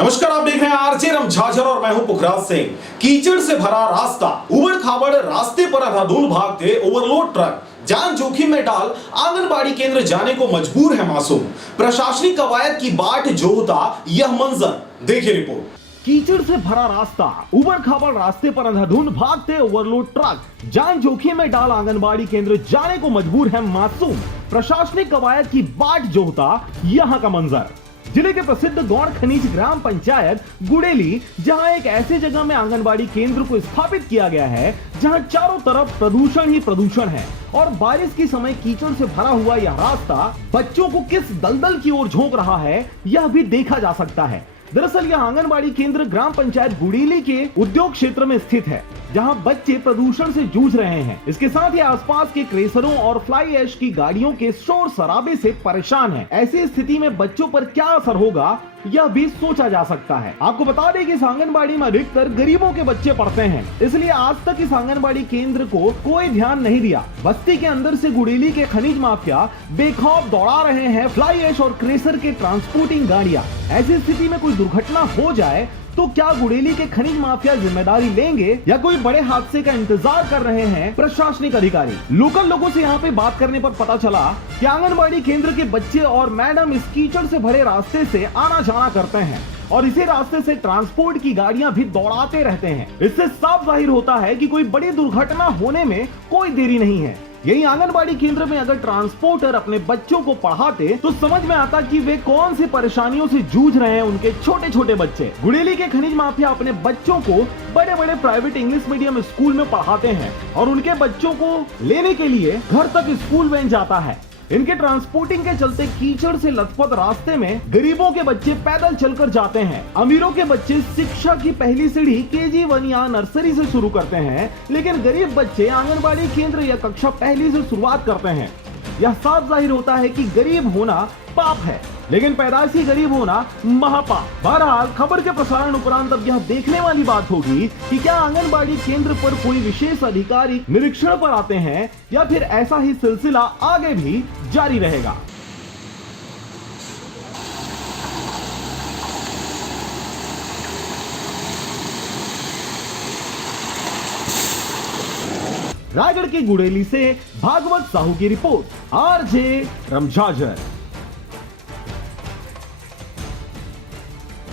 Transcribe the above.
नमस्कार, आप देख रहे हैं आरजे रमझाझर और मैं हूं पुखराज सिंह। कीचड़ से भरा रास्ता, उबड़ खाबड़ रास्ते पर अंधाधुंध भागते ओवरलोड ट्रक, जान जोखिम में डाल आंगनबाड़ी केंद्र जाने को मजबूर है मासूम। प्रशासनिक कवायद की बाट जोहता यह मंजर, देखिए रिपोर्ट। कीचड़ से भरा रास्ता, उबड़ खाबड़ रास्ते पर अंधाधुंध भागते ओवरलोड ट्रक, जान जोखिम में डाल आंगनबाड़ी केंद्र जाने को मजबूर है मासूम। प्रशासनिक कवायद की बाट जोहता यहां का मंजर। जिले के प्रसिद्ध गौड़ खनिज ग्राम पंचायत गुड़ेली, जहां एक ऐसे जगह में आंगनबाड़ी केंद्र को स्थापित किया गया है जहां चारों तरफ प्रदूषण ही प्रदूषण है और बारिश के समय कीचड़ से भरा हुआ यह रास्ता बच्चों को किस दलदल की ओर झोंक रहा है यह भी देखा जा सकता है। दरअसल यह आंगनबाड़ी केंद्र ग्राम पंचायत गुड़ेली के उद्योग क्षेत्र में स्थित है, जहां बच्चे प्रदूषण से जूझ रहे हैं। इसके साथ ही आसपास के क्रेशरों और फ्लाई ऐश की गाड़ियों के शोर शराबे से परेशान हैं। ऐसी स्थिति में बच्चों पर क्या असर होगा यह भी सोचा जा सकता है। आपको बता दें कि इस आंगनबाड़ी में अधिकतर गरीबों के बच्चे पढ़ते हैं, इसलिए आज तक इस आंगनबाड़ी केंद्र को कोई ध्यान नहीं दिया। बस्ती के अंदर से गुड़ेली के खनिज माफिया बेखौफ दौड़ा रहे हैं फ्लाई ऐश और क्रेशर के ट्रांसपोर्टिंग गाड़ियां। ऐसी स्थिति में कोई दुर्घटना हो जाए तो क्या गुड़ेली के खनिज माफिया जिम्मेदारी लेंगे या कोई बड़े हादसे का इंतजार कर रहे हैं प्रशासनिक अधिकारी? लोकल लोगों से यहाँ पे बात करने पर पता चला कि आंगनबाड़ी केंद्र के बच्चे और मैडम इस कीचड़ से भरे रास्ते से आना जाना करते हैं और इसी रास्ते से ट्रांसपोर्ट की गाड़ियां भी दौड़ाते रहते हैं। इससे साफ जाहिर होता है कि कोई बड़ी दुर्घटना होने में कोई देरी नहीं है। यही आंगनबाड़ी केंद्र में अगर ट्रांसपोर्टर अपने बच्चों को पढ़ाते तो समझ में आता कि वे कौन सी परेशानियों से जूझ रहे हैं उनके छोटे छोटे बच्चे। गुड़ेली के खनिज माफिया अपने बच्चों को बड़े बड़े प्राइवेट इंग्लिश मीडियम स्कूल में पढ़ाते हैं और उनके बच्चों को लेने के लिए घर तक स्कूल वैन जाता है। इनके ट्रांसपोर्टिंग के चलते कीचड़ से लथपथ रास्ते में गरीबों के बच्चे पैदल चलकर जाते हैं। अमीरों के बच्चे शिक्षा की पहली सीढ़ी KG1 या नर्सरी से शुरू करते हैं, लेकिन गरीब बच्चे आंगनबाड़ी केंद्र या कक्षा पहली से शुरुआत करते हैं। यह साफ जाहिर होता है कि गरीब होना पाप है, लेकिन पैदाइशी गरीब होना महापाप। बहरहाल खबर के प्रसारण उपरांत अब यह देखने वाली बात होगी कि क्या आंगनबाड़ी केंद्र पर कोई विशेष अधिकारी निरीक्षण पर आते हैं या फिर ऐसा ही सिलसिला आगे भी जारी रहेगा। रायगढ़ के गुड़ेली से भागवत साहू की रिपोर्ट, आरजे रमझाझर।